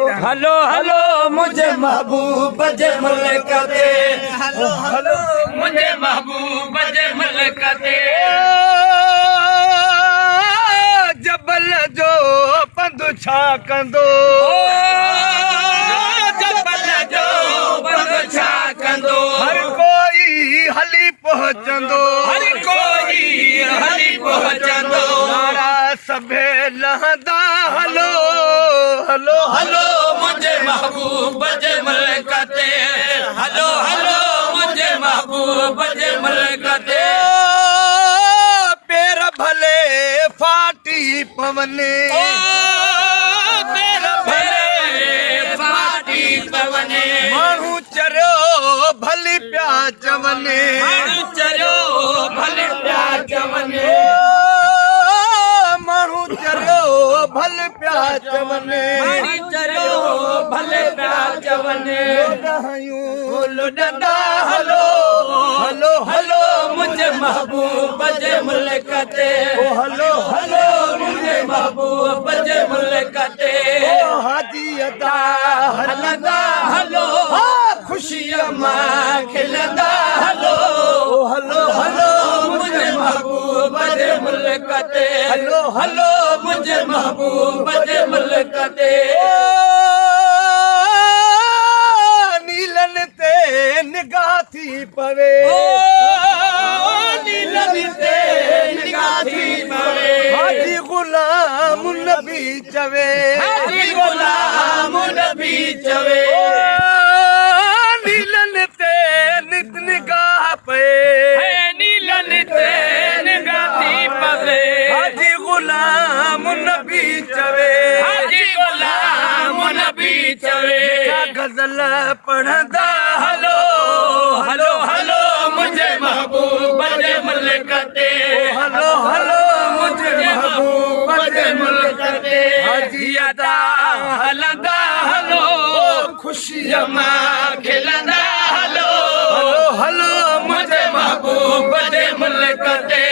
Hello hello मुझे महबूब जे मुल्क ते, हलो हलो मुझे महबूब जे मुल्क ते। जबल जो पंधु छा कंदो, जबल जो पंधु छा कंदो। हर कोई हली पहुंचंदो, हर कोई हली पहुंचंदो। नारा सभे लहंदा हलो हलो हलो मुझे महबूब जे मुल्क ते, हलो हलो मुझे महबूब जे मुल्क ते। पेर भले फाटी पवने, पेर भले फाटी पवने। माण्हू चरियो भली प्या चवने, माण्हू चरियो भली प्या चवने। माण्हू चरियो भले प्या चवने, माण्हू चरियो भले प्या चवने। लुॾंदा हलो हलो हलो मुझे महबूब जे मुल्क ते, हलो हलो मुझे महबूब जे मुल्क ते। हाजी अदा हलंदा हलो, खुशीअ मां खिलंदा हलो हलो हलो मुझे महबूब जे मुल्क ते, हलो हलो मुझे महबूब जे मुल्क ते। नीलन ते निगाह थी पवे, नीलन ते निगाह थी पवे। हाजी गुलाम नबी चवे, हाजी गुलाम नबी चवे। नीलन ते नित निगाह पे, नीलन ते निगाह थी पवे। हाजी गुलाम नबी चवे, हाजी गुलाम नबी चवे। गजल पढ़ंदा हलो हलो हलो मुझे महबूब जे मुल्क ते, हलो हलो मुझे महबूब जे मुल्क ते। हाजी अदा हलंदा हलो, खुशीअ मां खिलंदा हलो हलो हलो मुझे महबूब जे मुल्क ते।